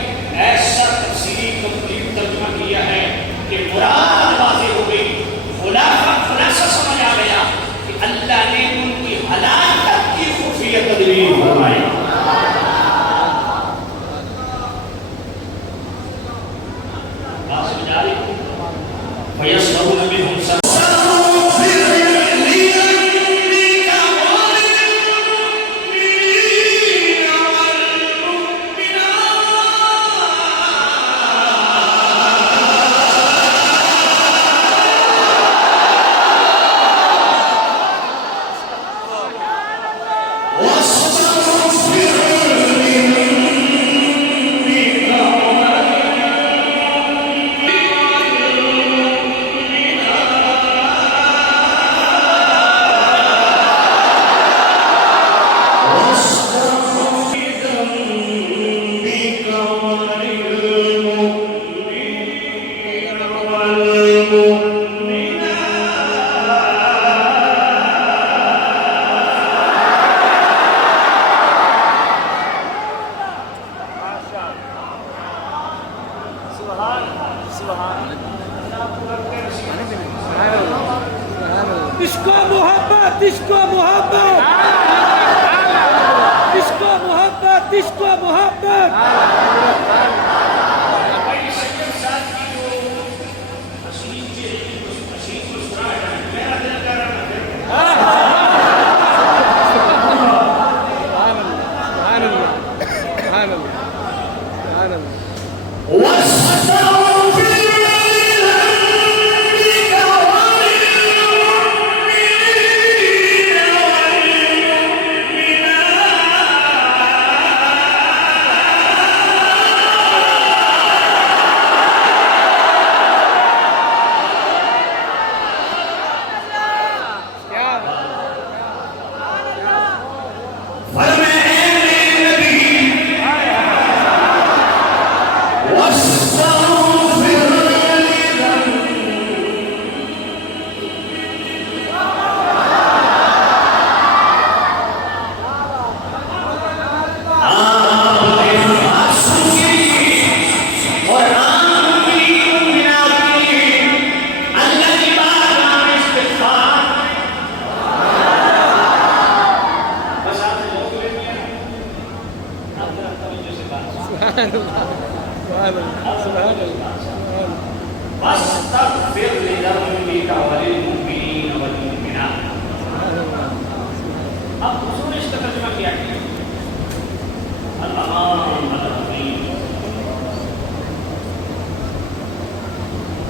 ایسا تفسیری کمپلیٹ ترجمہ کیا ہے کہ مراد واضح ہو گئی، خلاصہ سمجھ آ گیا کہ اللہ نے ان کی ہلاکت کی خفیہ تدبیر فرمائی۔ بات سمجھ آ رہی؟ فَيَسْمَعُونَ مِنْهُمْ سَمْعًا اس کو محبت، اس کو محبت، اس کو محبت، اس کو محبت۔ واستغفر لذنبك وللمؤمنين والمؤمنات۔ اب حضور نے اس کا ترجمہ کیا ہے الرحمن الرحیم۔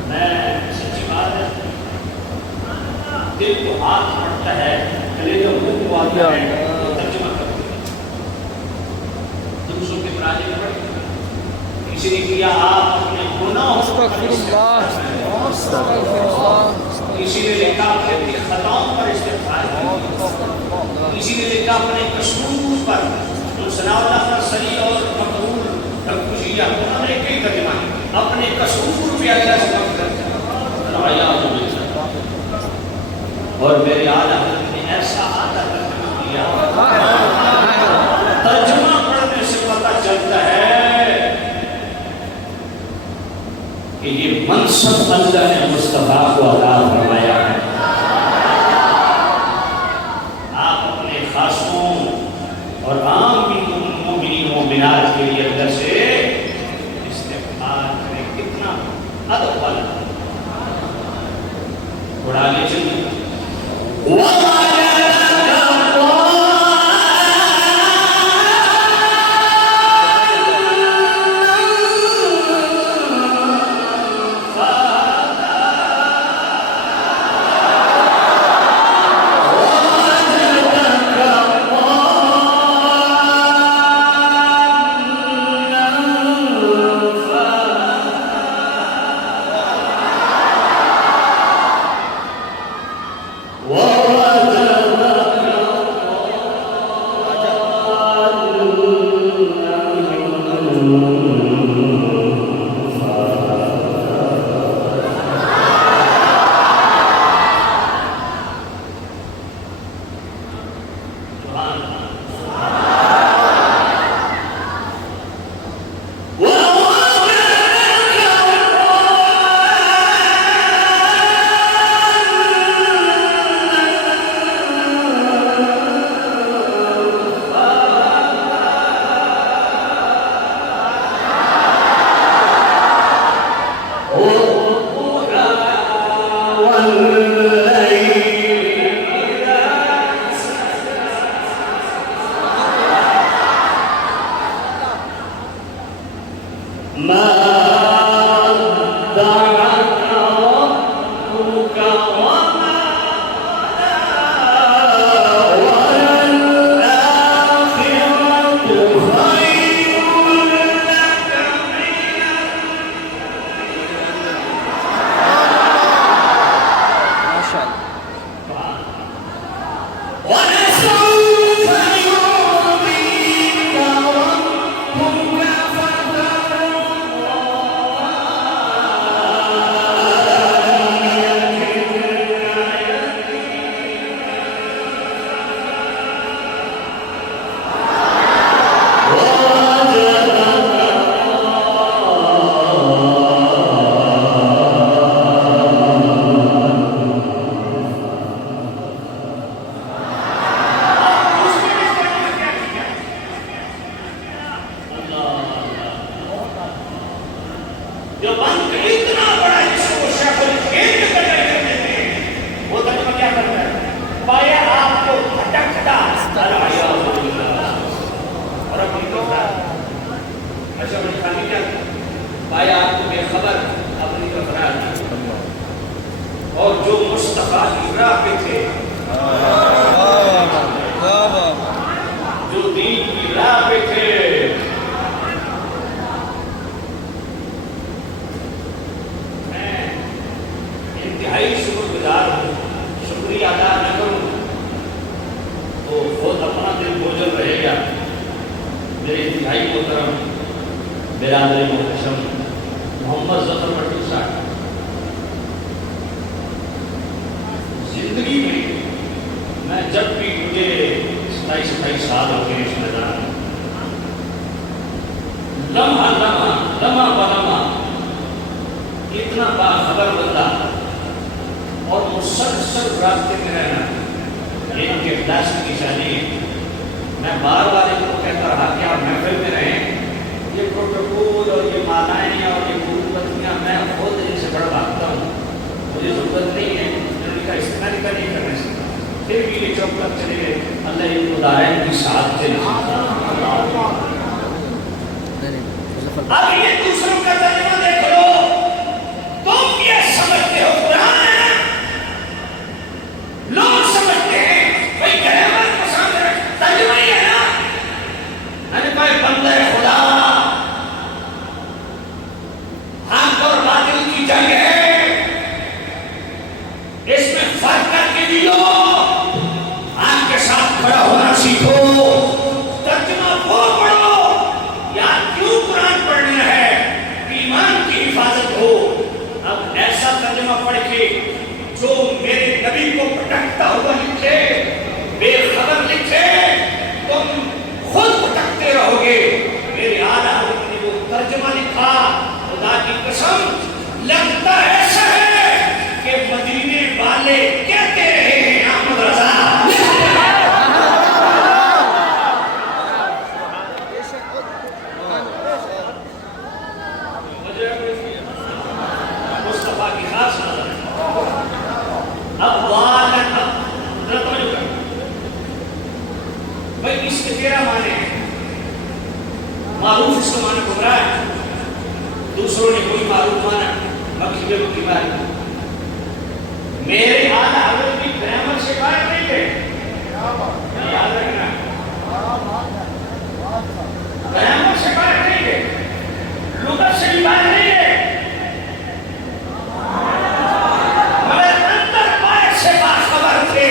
میں سچی بات ہے، دل کو ہاتھ پڑتا ہے، کلیجہ منہ کو آتا ہے تو ترجمہ کرتے ہیں۔ درسوں کے مراجع میں پڑھتے ہیں، کسی نے کیا آپ اپنے گناہوں پر استغفار، کسی نے لکھا اپنی خطاؤں پر استغفار، کسی نے لکھا اپنے قصور پر، جو ثناء اللہ پر صحیح اور مقبول ترکشیہ، انہوں نے کئی ترجمہ اپنے قصور بھی اللہ سے مغفرت کرتے اور میرے اعلیٰ حضرت نے ایسا آدھا ترجمہ کیا، ترجمہ پڑھنے سے پتہ چلتا ہے کہ یہ منصب اللہ نے مصطفیٰ کو عطا فرمایا ہے۔ آپ اپنے خاصوں اور عام بھی مومنین مومنات کے لیے اللہ سے استغفار کریں۔ کتنا ادب والا، تھوڑا آگے چلیے۔ چمڑ کھانی کیا پایا آپ کو بے خبر اپنی طرف راہ دی اور جو مصطفیٰ کی راہ پہ تھے جو دین کی راہ پہ تھے میں انتہائی شکر گزار ہوں شکریہ ادا نہ کروں تو خود اپنا دل بوجھل رہے گا میرے انتہائی محترم برادر محتشم محمد ظفر بھٹو صاحب زندگی میں جب بھی مجھے 27-28 سال ہو گئے اس میدان لمحہ بلمحہ اتنا باخبر بندہ اور مسلسل راستے میں رہنا ایک کے اخلاص کی نشانی ہے میں بار بار ان کو کہتا رہا کہ آپ محفل میں رہیں یہ پروٹوکول اور یہ مالائیں اور یہ حکومتیاں میں خود ان سے بڑا بھاگتا ہوں مجھے ضرورت نہیں ہے ان کا استعمال کا نہیں کرنے سے پھر بھی یہ چوک تک چلے گئے اللہ ان کو دائیں کی ساتھ چلے اب یہ دوسروں کا ترجمہ دیکھ لو تم یہ سمجھتے ہو قرآن ہے لوگ سمجھتے ہیں بھائی گرامر پسند ہے ترجمہ ہی ہے نا میں نے کہا بندہ خدا حق اور باطل کی جنگ ہے اس میں فرق کر کے دیو آپ کے ساتھ کھڑا ہونا سیکھو ترجمہ وہ پڑھو یا کیوں قرآن پڑھنا ہے ایمان کی حفاظت ہو اب ایسا ترجمہ پڑھ کے جو میرے نبی کو بھٹکتا ہوا لکھے بے خبر لکھے تم خود بھٹکتے رہو گے میرے اعلیٰ حضرت نے وہ ترجمہ لکھا خدا کی قسم لگتا ایسا ہے کہ مدینے والے کہتے رہے ہیں احمد رضا مصطفیٰ کی خاص نظر ہے اب والن بھائی اس کے 13 معنی ہیں معروف اس کا معنی گمراہ ہے دوسروں نے کوئی معروف مانا مکھی میں کی بات میرے اعلیٰ حضرت کی گرامر سے باہر نہیں گئے یاد رکھنا گرامر سے باہر نہیں گئے لغت سے بھی باہر نہیں گئے مگر اندر باہر سے باخبر تھے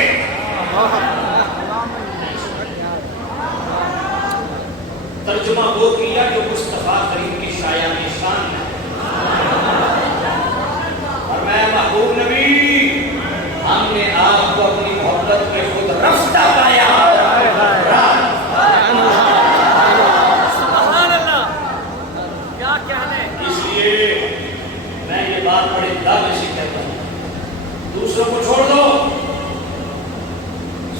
ترجمہ وہ کیا جو مصطفیٰ کریم کی شایان شان ہے اور میں محبوب نبی ہم نے آپ کو اپنی محبت میں خود رفتہ پایا اس لیے میں یہ بات بڑے دعوے سے کہتا ہوں دوسروں کو چھوڑ دو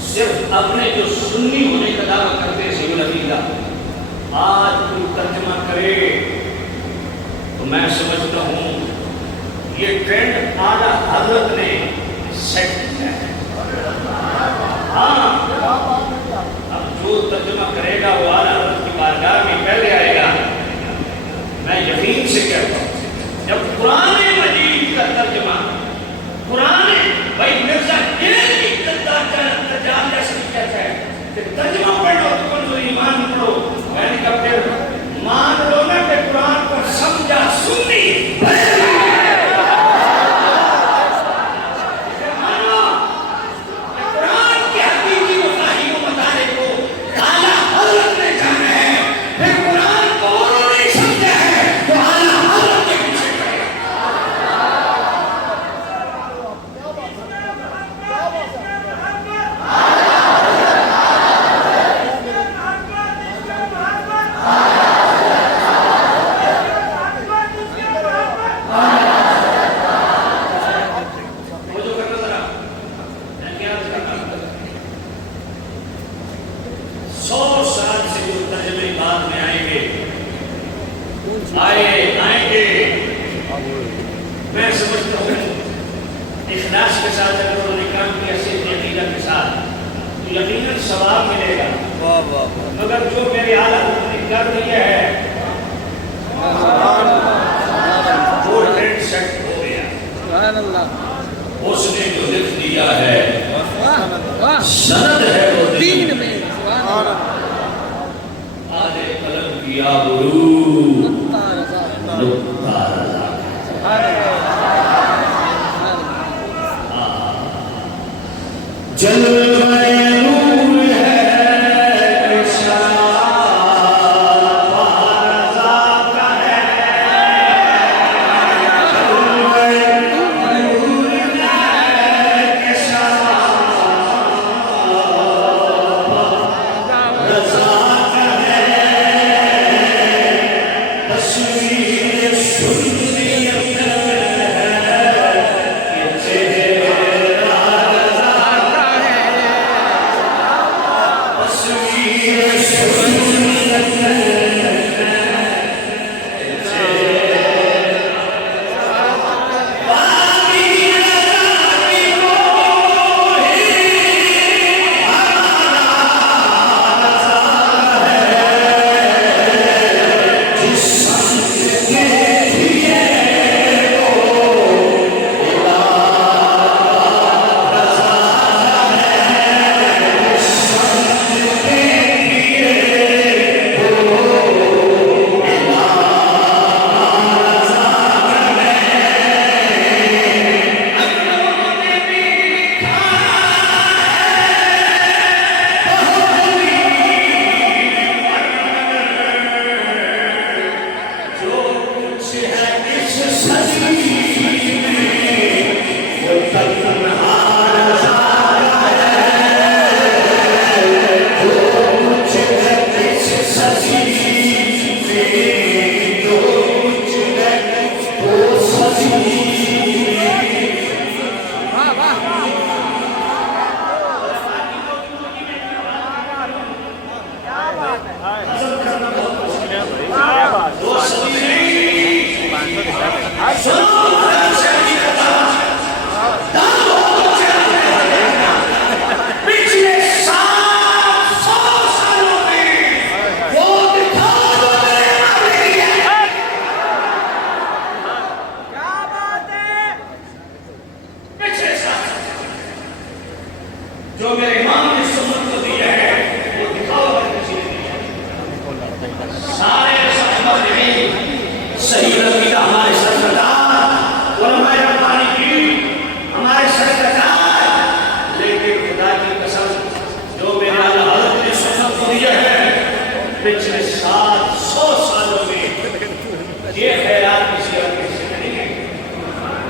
صرف اپنے جو سنی ہونے کا دعویٰ کرتے ہیں سیول نبی کا آج کوئی ترجمہ کرے تو میں سمجھتا ہوں یہ ٹرینڈ اعلیٰ حضرت نے سیٹ کیا ہے ہاں اب جو ترجمہ کرے گا وہ اعلیٰ حضرت کی بارگاہ میں پہلے آئے گا میں یقین سے کہتا ہوں جب قرآن مجید کا ترجمہ قرآن بھائی مرزا کی ترجمہ جیسے کہتا ہے کہ ترجمہ پڑھو تو کمزور ایمان پڑھو میں نے کہا پھر مان لو نا کہ قرآن کو سمجھا سنی قرآن کی حقیقی مفاہیم و مطالب کو اعلیٰ حضرت نے جانا ہے پھر قرآن کو انہوں نے سمجھا ہے تو اعلیٰ حضرت کے پیچھے کرے آئیں گے میں سمجھتا ہوں اخلاص کے ساتھ اگر انہوں نے کام کیا صرف عقیدہ کے ساتھ تو یقیناً ثواب ملے گا مگر جو میرے اعلیٰ حضرت نے کر دیا ہے وہ ٹرینڈ سیٹ ہو گیا. اس نے جو لکھ دیا ہے سند ہے وہ دین میں. آج قلم کیا غرور نقطہ رضا. جلوہ نور ہے رضا کا ہے. جلوہ نور ہے رضا کا ہے. تصویر سنیت جو میرے امام نے سنت کو دیا ہے وہ دکھاؤ کر کسی نے دیا. سارے صحیح عقیدہ ہمارے سرکردار علماء ربانی کی ہمارے سرکردار. لیکن خدا کی قسم جو میرے اعلیٰ حضرت نے سنت کو دیا ہے پچھلے 700 سالوں میں یہ خیرات کسی اور کسی سے نہیں ہے.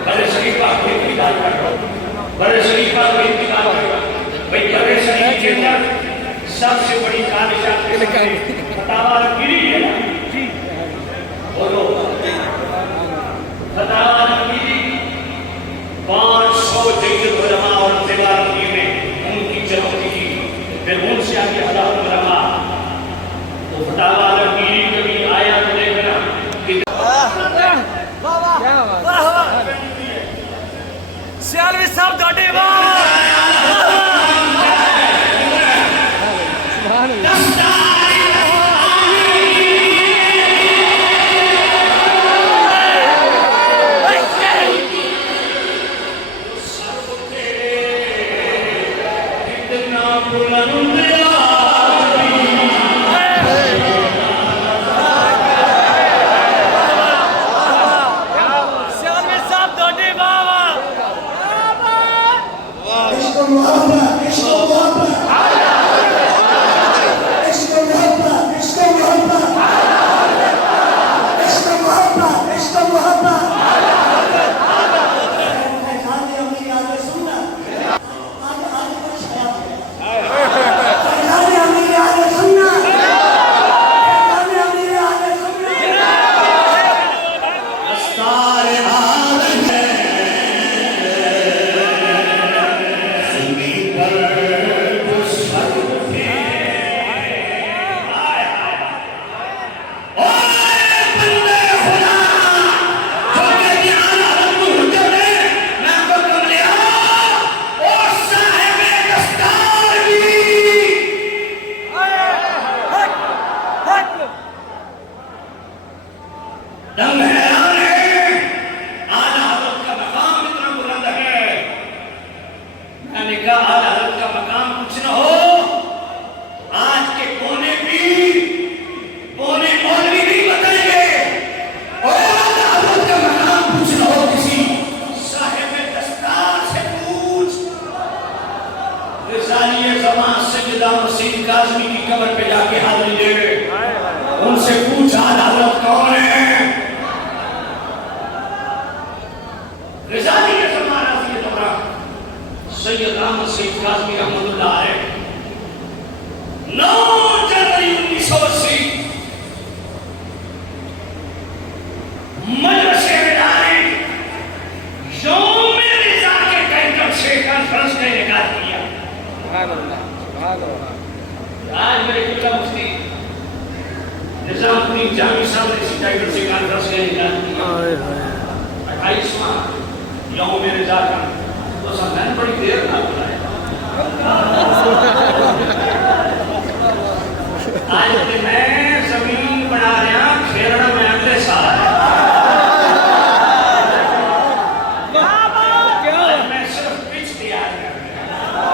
بڑے شریف کا کوئی انتقال کر رہا ہوں. بڑے شریف کا کوئی انتقال کر رہا ہوں. بھئی بڑے شریف کے اندر سب سے بڑی کانشات فتاوہ گیری ہے. بولو فتاوہ گیری 500 جید علماء اور تبار کی میں ان کی جلوتی کی. پھر ان سے آگے ہزار علماء تو فتاوہ گیری کبھی آیا تو دیکھنا سیالوی صاحب ڈاٹے اعظمی کی قبر پہ جا کے حاضری دے، ان سے پوچھا حضرت کون ہے؟ رضانی کے زمانہ سے دوران سید احمد سید کاظمی رحمۃ اللہ علیہ 9 جنوری 1980 مجلسِ وداع یوم رضا کے ٹائٹل سے کانفرنس کا انعقاد کیا۔ آج میرے قبلہ مفتی نظام الدین جامی صاحب نے اسی ٹائٹل سے کانفرنس کا انعقاد کیا۔ 28واں یوم رضا کا تو سب میں نے بڑی دیر نہ بلایا۔ آج کہ میں زمین بنا رہا کھیرنا میں اگلے سال میں صرف پچ تیار کر رہا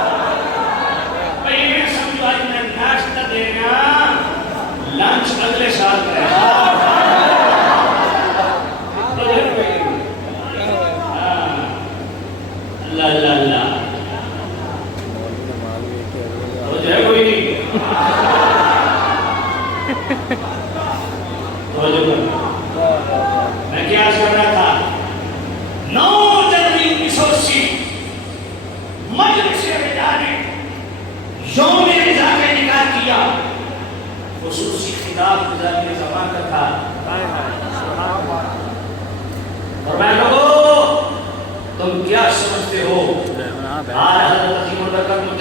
پہلے سمجھو آج میں ناشتہ دینا لنچ اگلے سال کرے اللہ اللہ اللہ ہو جائے کوئی نہیں میں کیا عرض کر رہا تھا 9 جنوری 1980 مجلس وداع نے یوم رضا کا انعقاد کیا۔ خصوصی خطاب گزاری زبان کا تھا اور میں لوگوں تم کیا سمجھتے ہو؟ آج حضرت عظیم البرکت